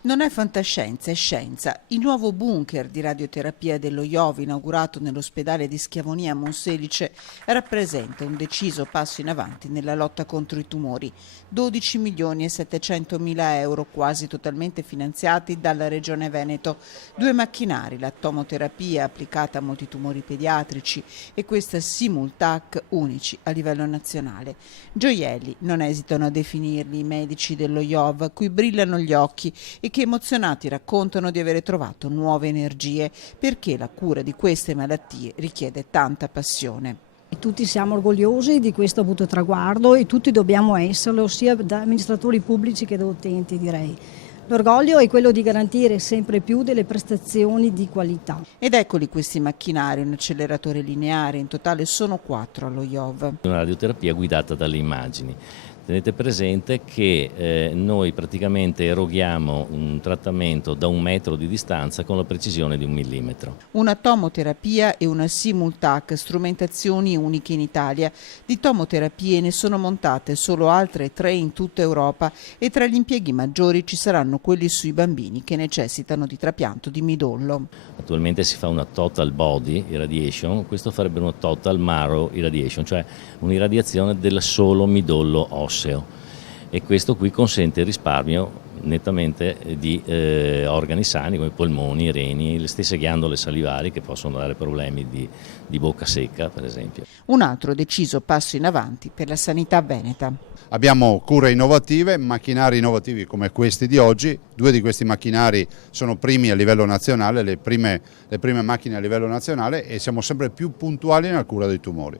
Non è fantascienza, è scienza. Il nuovo bunker di radioterapia dello IOV, inaugurato nell'ospedale di Schiavonia a Monselice, rappresenta un deciso passo in avanti nella lotta contro i tumori. 12 milioni e 700 mila euro, quasi totalmente finanziati dalla Regione Veneto. 2 macchinari, la tomoterapia applicata a molti tumori pediatrici e questa Simultac, unici a livello nazionale. Gioielli, non esitano a definirli i medici dello IOV, a cui brillano gli occhi e che emozionati raccontano di avere trovato nuove energie, perché la cura di queste malattie richiede tanta passione. Tutti siamo orgogliosi di questo avuto traguardo e tutti dobbiamo esserlo, sia da amministratori pubblici che da utenti, direi. L'orgoglio è quello di garantire sempre più delle prestazioni di qualità. Ed eccoli questi macchinari, un acceleratore lineare, in totale sono 4 allo IOV. Una radioterapia guidata dalle immagini. Tenete presente che noi praticamente eroghiamo un trattamento da 1 metro di distanza con la precisione di 1 millimetro. Una tomoterapia e una Simultac, strumentazioni uniche in Italia. Di tomoterapie ne sono montate solo altre 3 in tutta Europa e tra gli impieghi maggiori ci saranno quelli sui bambini che necessitano di trapianto di midollo. Attualmente si fa una total body irradiation, questo farebbe una total marrow irradiation, cioè un'irradiazione del solo midollo osseo. E questo qui consente il risparmio nettamente di organi sani come i polmoni, i reni, le stesse ghiandole salivari che possono dare problemi di bocca secca, per esempio. Un altro deciso passo in avanti per la sanità veneta. Abbiamo cure innovative, macchinari innovativi come questi di oggi. 2 di questi macchinari sono primi a livello nazionale, le prime macchine a livello nazionale, e siamo sempre più puntuali nella cura dei tumori.